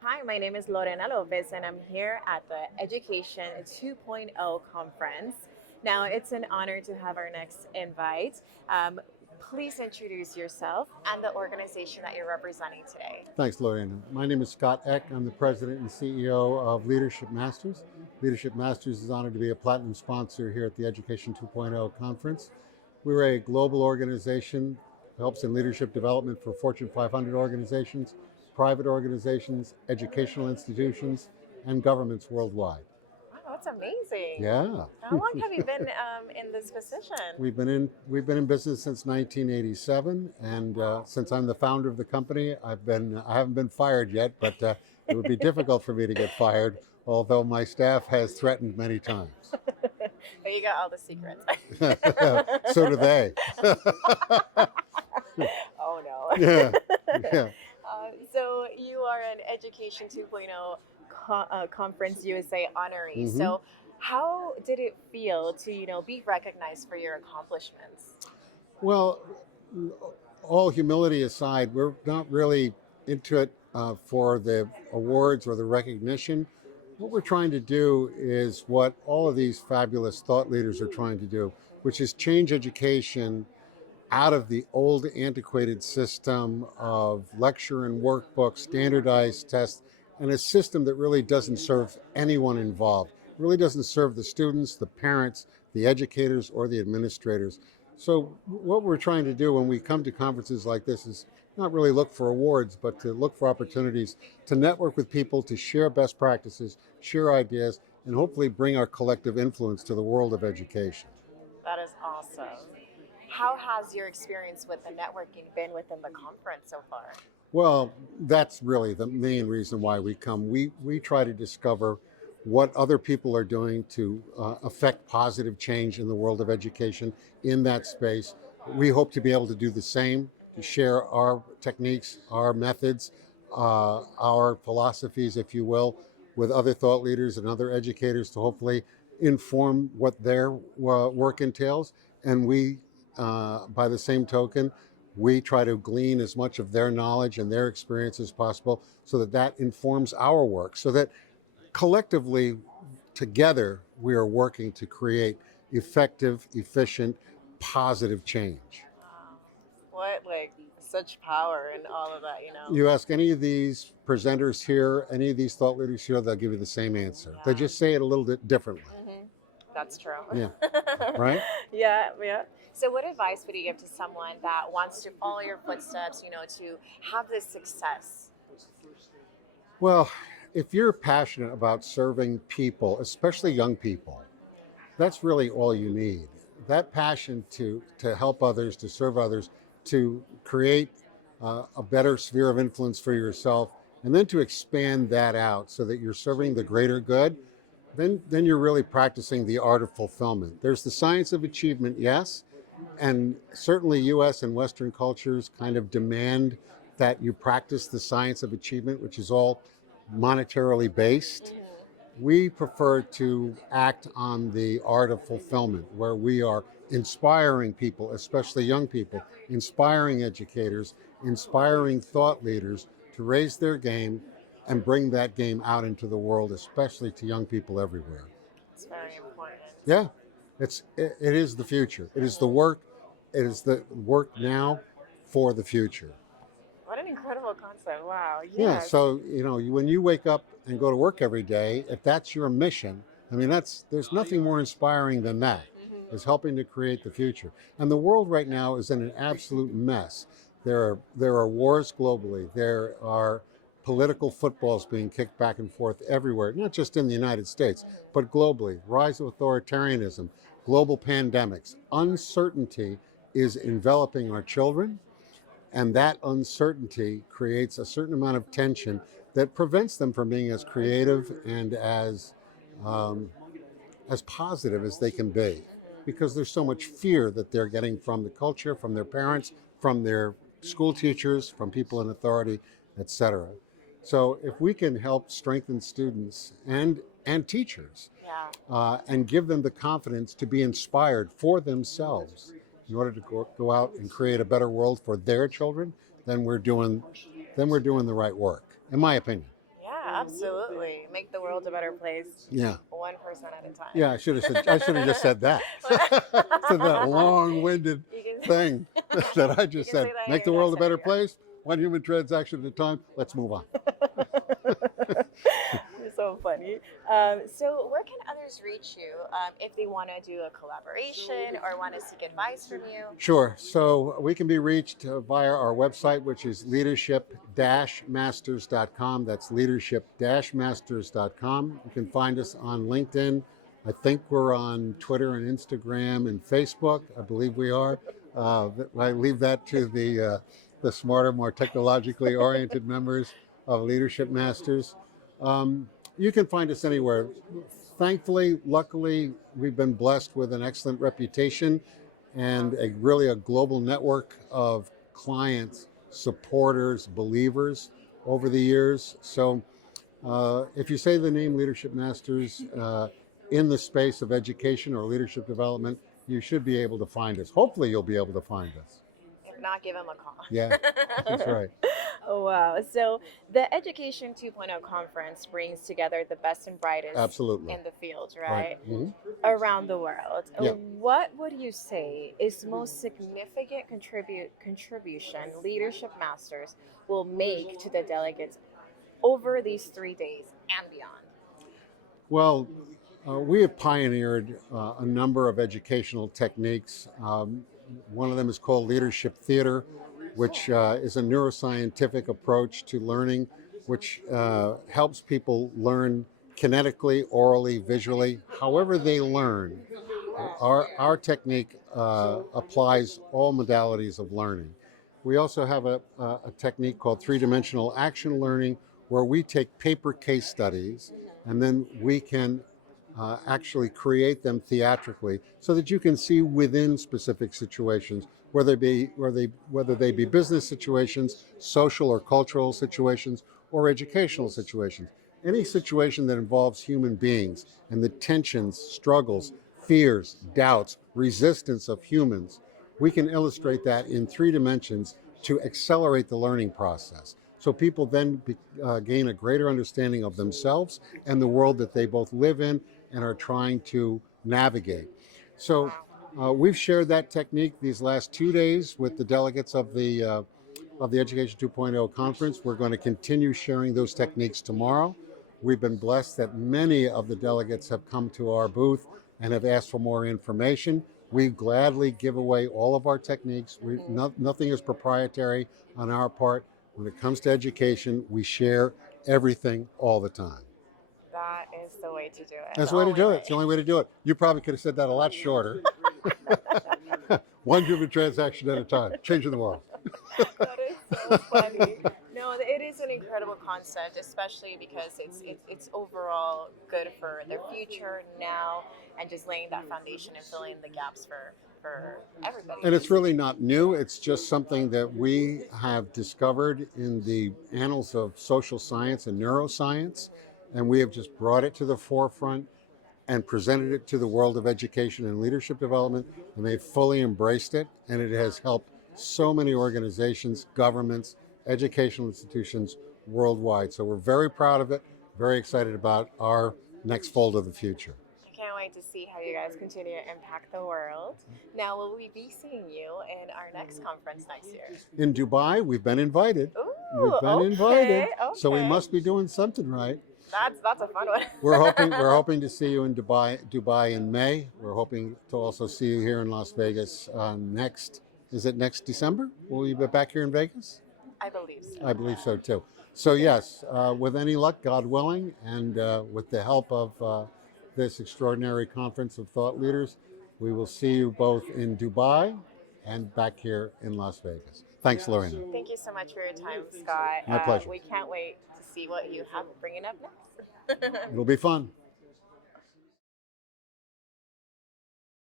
Hi, my name is Lorena Lopez, and I'm here at the Education 2.0 conference. Now, it's an honor to have our next invite. Please introduce yourself and the organization that you're representing today. Thanks, Lorena. My name is Scott Eck. I'm the president and CEO of Leadership Masters. Leadership Masters is honored to be a platinum sponsor here at the Education 2.0 conference. We're a global organization that helps in leadership development for Fortune 500 organizations, private organizations, educational institutions, and governments worldwide. Wow, that's amazing. Yeah. How long have you been in this position? We've been in business since 1987, and since I'm the founder of the company, I haven't been fired yet, but it would be difficult for me to get fired, although my staff has threatened many times. You got all the secrets. So do they. Oh no. Yeah, yeah. So you are an Education 2.0 Conference USA honoree. hmm So how did it feel to be recognized for your accomplishments? Well, all humility aside, we're not really into it for the awards or the recognition. What we're trying to do is what all of these fabulous thought leaders are trying to do, which is change education out of the old antiquated system of lecture and workbook, standardized tests, and a system that really doesn't serve anyone involved. It really doesn't serve the students, the parents, the educators, or the administrators. So what we're trying to do when we come to conferences like this is not really look for awards, but to look for opportunities to network with people, to share best practices, share ideas, and hopefully bring our collective influence to the world of education. That is awesome. How has your experience with the networking been within the conference so far? Well, that's really the main reason why we come. We try to discover what other people are doing to affect positive change in the world of education in that space. We hope to be able to do the same, to share our techniques, our methods, our philosophies, if you will, with other thought leaders and other educators to hopefully inform what their work entails. And we, by the same token, we try to glean as much of their knowledge and their experience as possible so that that informs our work, so that collectively, together, we are working to create effective, efficient, positive change. Wow. What such power in all of that? You ask any of these presenters here, any of these thought leaders here, they'll give you the same answer. They Yeah. just say it a little bit differently. That's true. Yeah, right? Yeah, yeah. So, what advice would you give to someone that wants to follow your footsteps, to have this success? Well, if you're passionate about serving people, especially young people, that's really all you need. That passion to help others, to serve others, to create a better sphere of influence for yourself, and then to expand that out so that you're serving the greater good, then you're really practicing the art of fulfillment. There's the science of achievement, yes, and certainly US and Western cultures kind of demand that you practice the science of achievement, which is all monetarily based. We prefer to act on the art of fulfillment, where we are inspiring people, especially young people, inspiring educators, inspiring thought leaders to raise their game and bring that game out into the world, especially to young people everywhere. It's very important. Yeah, it is the future. It is the work. It is the work now for the future. What an incredible concept. Wow. Yeah, Yes. so when you wake up and go to work every day, if that's your mission, I mean there's nothing more inspiring than that. Is helping to create the future. And the world right now is in an absolute mess. There are wars globally. There are political footballs being kicked back and forth everywhere, not just in the United States, but globally. Rise of authoritarianism, global pandemics, uncertainty is enveloping our children, and that uncertainty creates a certain amount of tension that prevents them from being as creative and um, as positive as they can be, because there's so much fear that they're getting from the culture, from their parents, from their school teachers, from people in authority, etc. So if we can help strengthen students and teachers Yeah. and give them the confidence to be inspired for themselves in order to go out and create a better world for their children, then we're doing the right work, in my opinion. Yeah, absolutely. Make the world a better place, Yeah. one person at a time. Yeah, I should have just said that. Said that long-winded You can, thing that I you just can say said. that in Make your the world next a better interview. place, one human transaction at a time. Let's move on. You're so funny. So, where can others reach you if they want to do a collaboration or want to seek advice from you? Sure. So we can be reached via our website, which is leadership-masters.com. That's leadership-masters.com. You can find us on LinkedIn. I think we're on Twitter and Instagram and Facebook. I believe we are. I leave that to the smarter, more technologically oriented members of Leadership Masters. You can find us anywhere. Thankfully, luckily, we've been blessed with an excellent reputation and really a global network of clients, supporters, believers over the years. So if you say the name Leadership Masters in the space of education or leadership development, you should be able to find us. Hopefully, you'll be able to find us. If not, give them a call. Yeah, that's right. Oh, wow. So, the Education 2.0 conference brings together the best and brightest Absolutely. in the field, Right. right? Mhm. Around the world. Yeah. What would you say is the most significant contribution Leadership Masters will make to the delegates over these 3 days and beyond? Well, we have pioneered a number of educational techniques. One of them is called leadership theater, which is a neuroscientific approach to learning, which helps people learn kinetically, orally, visually, however they learn. Our technique applies all modalities of learning. We also have a technique called three-dimensional action learning, where we take paper case studies and then we can actually create them theatrically so that you can see within specific situations, whether they be business situations, social or cultural situations, or educational situations. Any situation that involves human beings and the tensions, struggles, fears, doubts, resistance of humans, we can illustrate that in 3 dimensions to accelerate the learning process. So people then gain a greater understanding of themselves and the world that they both live in and are trying to navigate. So we've shared that technique these last 2 days with the delegates of the Education 2.0 conference. We're going to continue sharing those techniques tomorrow. We've been blessed that many of the delegates have come to our booth and have asked for more information. We gladly give away all of our techniques. Nothing is proprietary on our part. When it comes to education, we share everything all the time. That is the way to do it. That's the way to do it. It's the only way to do it. You probably could have said that a lot shorter. One human transaction at a time, changing the world. That is so funny. No, it is an incredible concept, especially because it's overall good for the future now, and just laying that foundation and filling in the gaps for everybody. And it's really not new. It's just something that we have discovered in the annals of social science and neuroscience. And we have just brought it to the forefront and presented it to the world of education and leadership development. And they've fully embraced it. And it has helped so many organizations, governments, educational institutions worldwide. So we're very proud of it, very excited about our next fold of the future. I can't wait to see how you guys continue to impact the world. Now, will we be seeing you in our next conference next year? In Dubai, we've been invited. Ooh, We've been invited. okay. So we must be doing something right. That's a fun one. We're hoping to see you in Dubai in May. We're hoping to also see you here in Las Vegas next December? Will you be back here in Vegas? I believe so. I believe so too. So yes, with any luck, God willing, and with the help of this extraordinary conference of thought leaders, we will see you both in Dubai and back here in Las Vegas. Thanks, Lorena. Thank you so much for your time, Scott. My pleasure. We can't wait to see what you have bringing up next. It'll be fun.